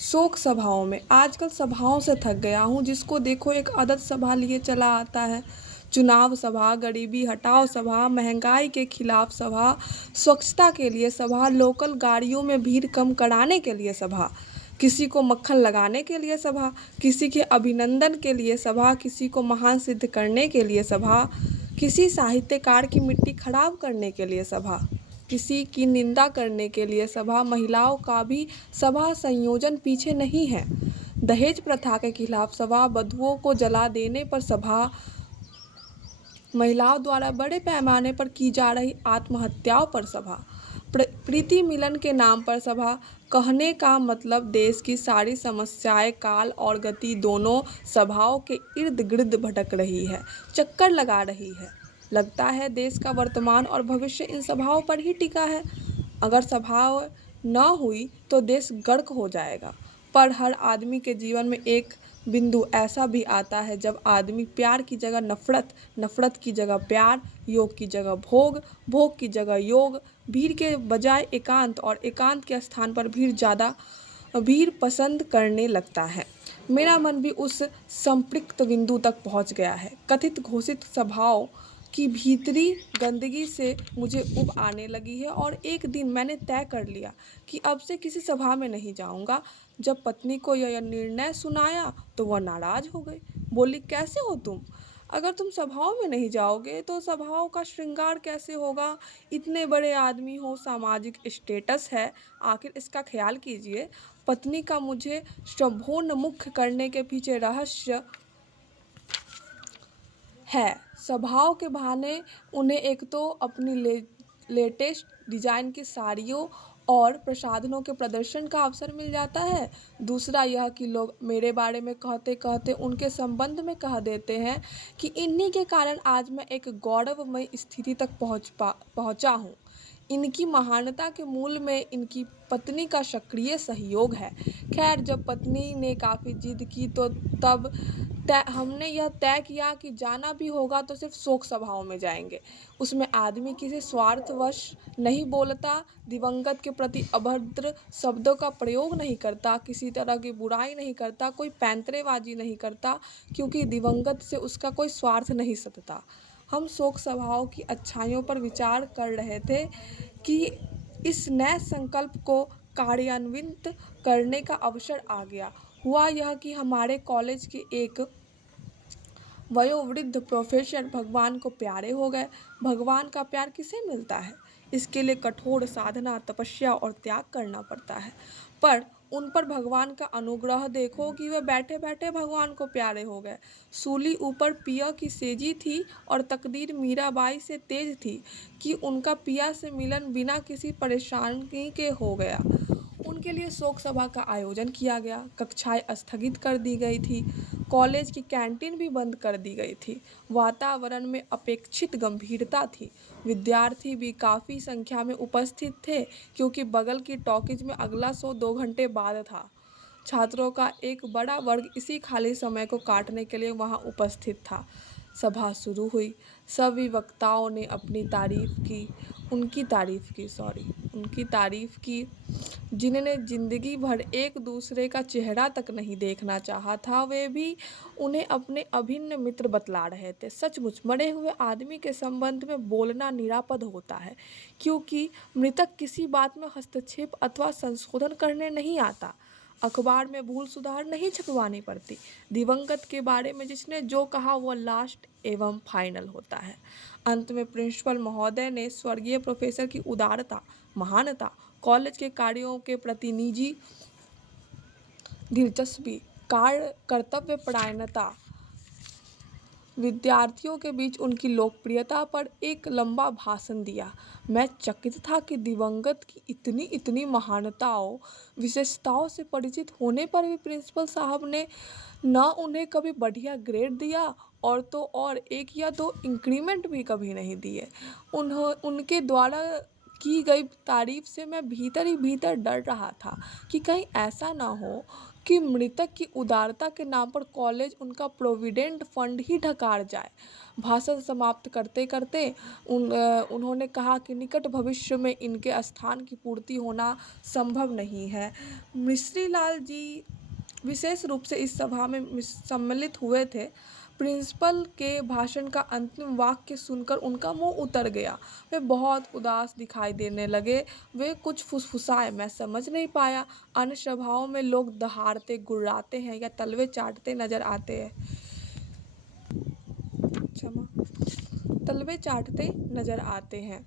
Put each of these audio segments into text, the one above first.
शोक सभाओं में आजकल सभाओं से थक गया हूँ। जिसको देखो एक अदद सभा लिए चला आता है। चुनाव सभा, गरीबी हटाओ सभा, महंगाई के खिलाफ सभा, स्वच्छता के लिए सभा, लोकल गाड़ियों में भीड़ कम कराने के लिए सभा, किसी को मक्खन लगाने के लिए सभा, किसी के अभिनंदन के लिए सभा, किसी को महान सिद्ध करने के लिए सभा, किसी साहित्यकार की मिट्टी खराब करने के लिए सभा, किसी की निंदा करने के लिए सभा। महिलाओं का भी सभा संयोजन पीछे नहीं है। दहेज प्रथा के खिलाफ सभा, वधुओं को जला देने पर सभा, महिलाओं द्वारा बड़े पैमाने पर की जा रही आत्महत्याओं पर सभा, प्रीति मिलन के नाम पर सभा। कहने का मतलब देश की सारी समस्याएं काल और गति दोनों सभाओं के इर्द गिर्द भटक रही है, चक्कर लगा रही है। लगता है देश का वर्तमान और भविष्य इन सभाओं पर ही टिका है। अगर सभा न हुई तो देश गर्क हो जाएगा। पर हर आदमी के जीवन में एक बिंदु ऐसा भी आता है जब आदमी प्यार की जगह नफरत, नफरत की जगह प्यार, योग की जगह भोग, भोग की जगह योग, भीड़ के बजाय एकांत और एकांत के स्थान पर भीड़ पसंद करने लगता है। मेरा मन भी उस संपृक्त बिंदु तक पहुंच गया है। कथित घोषित सभाओं की भीतरी गंदगी से मुझे उब आने लगी है और एक दिन मैंने तय कर लिया कि अब से किसी सभा में नहीं जाऊंगा। जब पत्नी को यह निर्णय सुनाया तो वह नाराज हो गई। बोली, कैसे हो तुम? अगर तुम सभाओं में नहीं जाओगे तो सभाओं का श्रृंगार कैसे होगा? इतने बड़े आदमी हो, सामाजिक स्टेटस है, आखिर इसका ख्याल कीजिए। पत्नी का मुझे शोभोन्मुख करने के पीछे रहस्य है। सभाओं के बहाने उन्हें एक तो अपनी लेटेस्ट डिजाइन की साड़ियों और प्रसाधनों के प्रदर्शन का अवसर मिल जाता है। दूसरा यह कि लोग मेरे बारे में कहते कहते उनके संबंध में कह देते हैं कि इन्हीं के कारण आज मैं एक गौरवमय स्थिति तक पहुंचा हूँ। इनकी महानता के मूल में इनकी पत्नी का सक्रिय सहयोग है। खैर, जब पत्नी ने काफ़ी जिद की तो तब हमने यह तय किया कि जाना भी होगा तो सिर्फ शोक सभाओं में जाएंगे। उसमें आदमी किसी स्वार्थवश नहीं बोलता, दिवंगत के प्रति अभद्र शब्दों का प्रयोग नहीं करता, किसी तरह की बुराई नहीं करता, कोई पैंतरेबाजी नहीं करता, क्योंकि दिवंगत से उसका कोई स्वार्थ नहीं सधता। हम शोक सभाओं की अच्छाइयों पर विचार कर रहे थे कि इस नए संकल्प को कार्यान्वित करने का अवसर आ गया। हुआ यह कि हमारे कॉलेज के एक वयोवृद्ध प्रोफेसर भगवान को प्यारे हो गए। भगवान का प्यार किसे मिलता है? इसके लिए कठोर साधना, तपस्या और त्याग करना पड़ता है। पर उन पर भगवान का अनुग्रह देखो कि वे बैठे बैठे भगवान को प्यारे हो गए। सूली ऊपर पिया की सेजी थी और तकदीर मीराबाई से तेज थी कि उनका पिया से मिलन बिना किसी परेशानी के हो गया। उनके लिए शोक सभा का आयोजन किया गया। कक्षाएं स्थगित कर दी गई थी। कॉलेज की कैंटीन भी बंद कर दी गई थी। वातावरण में अपेक्षित गंभीरता थी। विद्यार्थी भी काफ़ी संख्या में उपस्थित थे क्योंकि बगल की टॉकीज में अगला शो 2 घंटे बाद था। छात्रों का एक बड़ा वर्ग इसी खाली समय को काटने के लिए वहां उपस्थित था। सभा शुरू हुई। सभी वक्ताओं ने अपनी उनकी तारीफ की। जिन्होंने जिंदगी भर एक दूसरे का चेहरा तक नहीं देखना चाहा था, वे भी उन्हें अपने अभिन्न मित्र बतला रहे थे। सचमुच मरे हुए आदमी के संबंध में बोलना निरापद होता है, क्योंकि मृतक किसी बात में हस्तक्षेप अथवा संशोधन करने नहीं आता। अखबार में भूल सुधार नहीं छपवानी पड़ती। दिवंगत के बारे में जिसने जो कहा वह लास्ट एवं फाइनल होता है। अंत में प्रिंसिपल महोदय ने स्वर्गीय प्रोफेसर की उदारता, महानता, कॉलेज के कार्यों के प्रति निजी दिलचस्पी, कर्तव्यपरायणता, विद्यार्थियों के बीच उनकी लोकप्रियता पर एक लंबा भाषण दिया। मैं चकित था कि दिवंगत की इतनी इतनी महानताओं, विशेषताओं से परिचित होने पर भी प्रिंसिपल साहब ने न उन्हें कभी बढ़िया ग्रेड दिया और तो और 1 या 2 इंक्रीमेंट भी कभी नहीं दिए। उनके द्वारा की गई तारीफ से मैं भीतर ही भीतर डर रहा था कि कहीं ऐसा ना हो कि मृतक की उदारता के नाम पर कॉलेज उनका प्रोविडेंट फंड ही डकार जाए। भाषण समाप्त करते करते उन्होंने कहा कि निकट भविष्य में इनके स्थान की पूर्ति होना संभव नहीं है। मिश्री लाल जी विशेष रूप से इस सभा में सम्मिलित हुए थे। प्रिंसिपल के भाषण का अंतिम वाक्य सुनकर उनका मुंह उतर गया। वे बहुत उदास दिखाई देने लगे। वे कुछ फुसफुसाए, मैं समझ नहीं पाया। अन्य सभाओं में लोग दहाड़ते, गुर्राते हैं या तलवे चाटते नजर आते हैं। क्षमा तलवे चाटते नजर आते हैं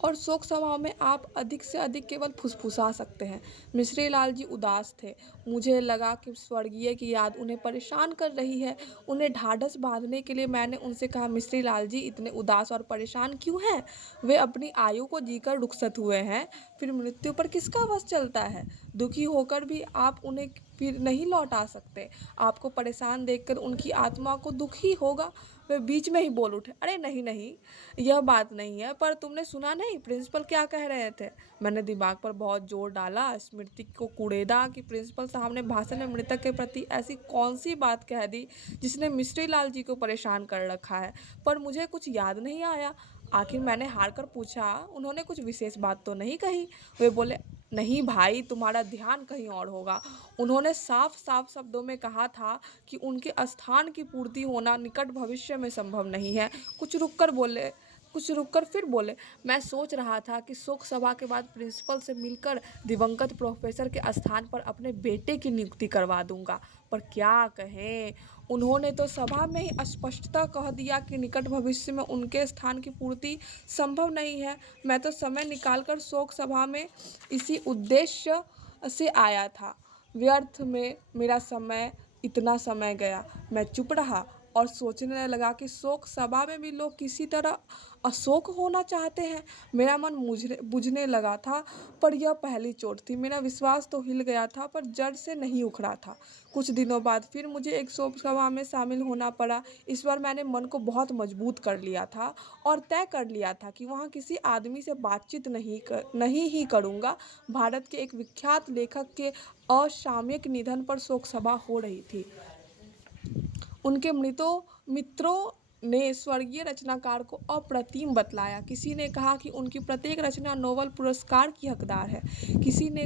और शोक सभा में आप अधिक से अधिक केवल फुसफुसा सकते हैं। मिश्री लाल जी उदास थे। मुझे लगा कि स्वर्गीय की याद उन्हें परेशान कर रही है। उन्हें ढाढ़स बांधने के लिए मैंने उनसे कहा, मिश्री लाल जी इतने उदास और परेशान क्यों हैं? वे अपनी आयु को जीकर रुखसत हुए हैं, फिर मृत्यु पर किसका वश चलता है? दुखी होकर भी आप उन्हें फिर नहीं लौटा सकते। आपको परेशान देखकर उनकी आत्मा को दुख ही होगा। वे बीच में ही बोल उठे, अरे नहीं नहीं, यह बात नहीं है। पर तुमने सुना नहीं प्रिंसिपल क्या कह रहे थे? मैंने दिमाग पर बहुत जोर डाला, स्मृति को कुड़ेदा कि प्रिंसिपल साहब ने भाषण में मृतक के प्रति ऐसी कौन सी बात कह दी जिसने मिश्री लाल जी को परेशान कर रखा है। पर मुझे कुछ याद नहीं आया। आखिर मैंने हार कर पूछा, उन्होंने कुछ विशेष बात तो नहीं कही? वे बोले, नहीं भाई, तुम्हारा ध्यान कहीं और होगा। उन्होंने साफ साफ शब्दों में कहा था कि उनके स्थान की पूर्ति होना निकट भविष्य में संभव नहीं है। कुछ रुककर फिर बोले, मैं सोच रहा था कि शोक सभा के बाद प्रिंसिपल से मिलकर दिवंगत प्रोफेसर के स्थान पर अपने बेटे की नियुक्ति करवा दूंगा। पर क्या कहें, उन्होंने तो सभा में ही स्पष्टता कह दिया कि निकट भविष्य में उनके स्थान की पूर्ति संभव नहीं है। मैं तो समय निकालकर शोक सभा में इसी उद्देश्य से आया था। व्यर्थ में मेरा समय, इतना समय गया। मैं चुप रहा और सोचने लगा कि शोक सभा में भी लोग किसी तरह अशोक होना चाहते हैं। मेरा मन बुझने लगा था। पर यह पहली चोट थी। मेरा विश्वास तो हिल गया था पर जड़ से नहीं उखड़ा था। कुछ दिनों बाद फिर मुझे एक शोक सभा में शामिल होना पड़ा। इस बार मैंने मन को बहुत मजबूत कर लिया था और तय कर लिया था कि वहाँ किसी आदमी से बातचीत नहीं ही करूँगा। भारत के एक विख्यात लेखक के असामयिक निधन पर शोक सभा हो रही थी। उनके मित्रों ने स्वर्गीय रचनाकार को अप्रतिम बतलाया। किसी ने कहा कि उनकी प्रत्येक रचना नोबेल पुरस्कार की हकदार है। किसी ने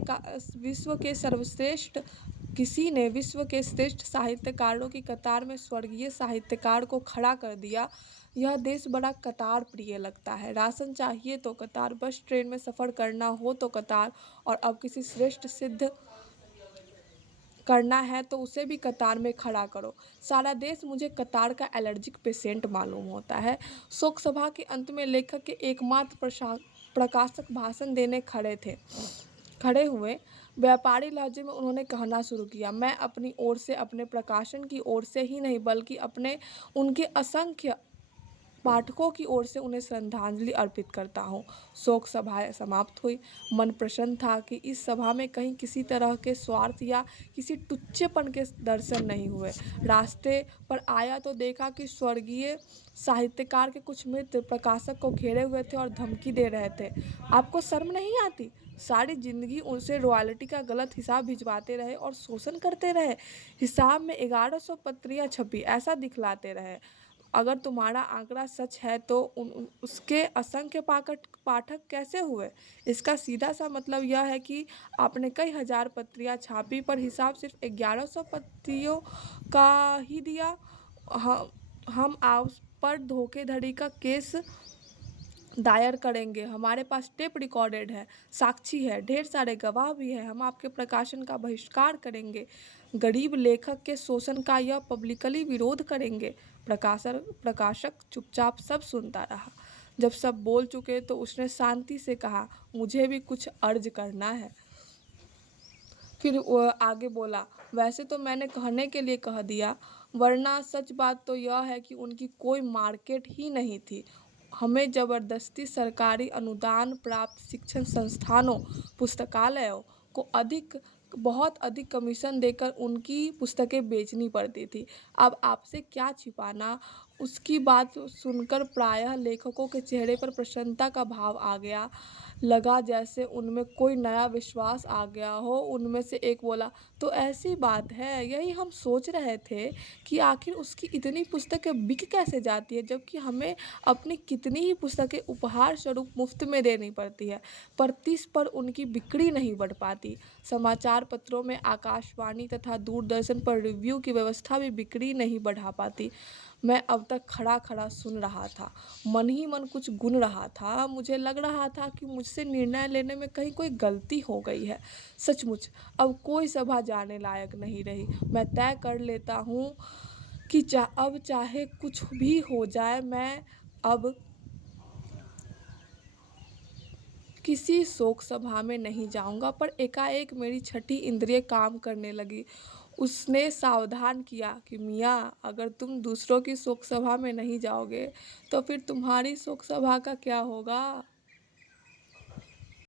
विश्व के श्रेष्ठ साहित्यकारों की कतार में स्वर्गीय साहित्यकार को खड़ा कर दिया। यह देश बड़ा कतार प्रिय लगता है। राशन चाहिए तो कतार, बस ट्रेन में सफ़र करना हो तो कतार, और अब किसी श्रेष्ठ सिद्ध करना है तो उसे भी कतार में खड़ा करो। सारा देश मुझे कतार का एलर्जिक पेशेंट मालूम होता है। शोक सभा के अंत में लेखक के एकमात्र प्रकाशक भाषण देने खड़े हुए। व्यापारी लहजे में उन्होंने कहना शुरू किया, मैं अपनी ओर से, अपने प्रकाशन की ओर से ही नहीं बल्कि उनके असंख्य पाठकों की ओर से उन्हें श्रद्धांजलि अर्पित करता हूँ। शोक सभा समाप्त हुई। मन प्रसन्न था कि इस सभा में कहीं किसी तरह के स्वार्थ या किसी टुच्चेपन के दर्शन नहीं हुए। रास्ते पर आया तो देखा कि स्वर्गीय साहित्यकार के कुछ मित्र प्रकाशक को घेरे हुए थे और धमकी दे रहे थे। आपको शर्म नहीं आती? सारी जिंदगी उनसे रॉयल्टी का गलत हिसाब भिजवाते रहे और शोषण करते रहे। हिसाब में 1100 पत्रियां छपी, ऐसा दिखलाते रहे। अगर तुम्हारा आंकड़ा सच है तो उसके असंख्य पाठक कैसे हुए? इसका सीधा सा मतलब यह है कि आपने कई हजार पत्रियां छापी पर हिसाब सिर्फ 1100 पत्रियों का ही दिया। हम आप पर धोखेधड़ी का केस दायर करेंगे। हमारे पास टेप रिकॉर्डेड है, साक्षी है, ढेर सारे गवाह भी हैं। हम आपके प्रकाशन का बहिष्कार करेंगे। गरीब लेखक के शोषण का यह पब्लिकली विरोध करेंगे। प्रकाशक चुपचाप सब सुनता रहा। जब सब बोल चुके तो उसने शांति से कहा, मुझे भी कुछ अर्ज करना है। फिर वह आगे बोला, वैसे तो मैंने कहने के लिए कह दिया, वरना सच बात तो यह है कि उनकी कोई मार्केट ही नहीं थी। हमें ज़बरदस्ती सरकारी अनुदान प्राप्त शिक्षण संस्थानों, पुस्तकालयों को बहुत अधिक कमीशन देकर उनकी पुस्तकें बेचनी पड़ती थी। अब आपसे क्या छिपाना, उसकी बात सुनकर प्रायः लेखकों के चेहरे पर प्रसन्नता का भाव आ गया। लगा जैसे उनमें कोई नया विश्वास आ गया हो। उनमें से एक बोला, तो ऐसी बात है, यही हम सोच रहे थे कि आखिर उसकी इतनी पुस्तकें बिक कैसे जाती है, जबकि हमें अपनी कितनी ही पुस्तकें उपहार स्वरूप मुफ्त में देनी पड़ती है, पर इस पर उनकी बिक्री नहीं बढ़ पाती। समाचार पत्रों में, आकाशवाणी तथा दूरदर्शन पर रिव्यू की व्यवस्था भी बिक्री नहीं बढ़ा पाती। मैं अब तक खड़ा खड़ा सुन रहा था, मन ही मन कुछ गुन रहा था। मुझे लग रहा था कि मुझसे निर्णय लेने में कहीं कोई गलती हो गई है। सचमुच अब कोई सभा जाने लायक नहीं रही। मैं तय कर लेता हूँ कि अब चाहे कुछ भी हो जाए, मैं अब किसी शोक सभा में नहीं जाऊंगा। पर एकाएक मेरी छठी इंद्रिय काम करने लगी। उसने सावधान किया कि मियाँ, अगर तुम दूसरों की शोक सभा में नहीं जाओगे तो फिर तुम्हारी शोक सभा का क्या होगा।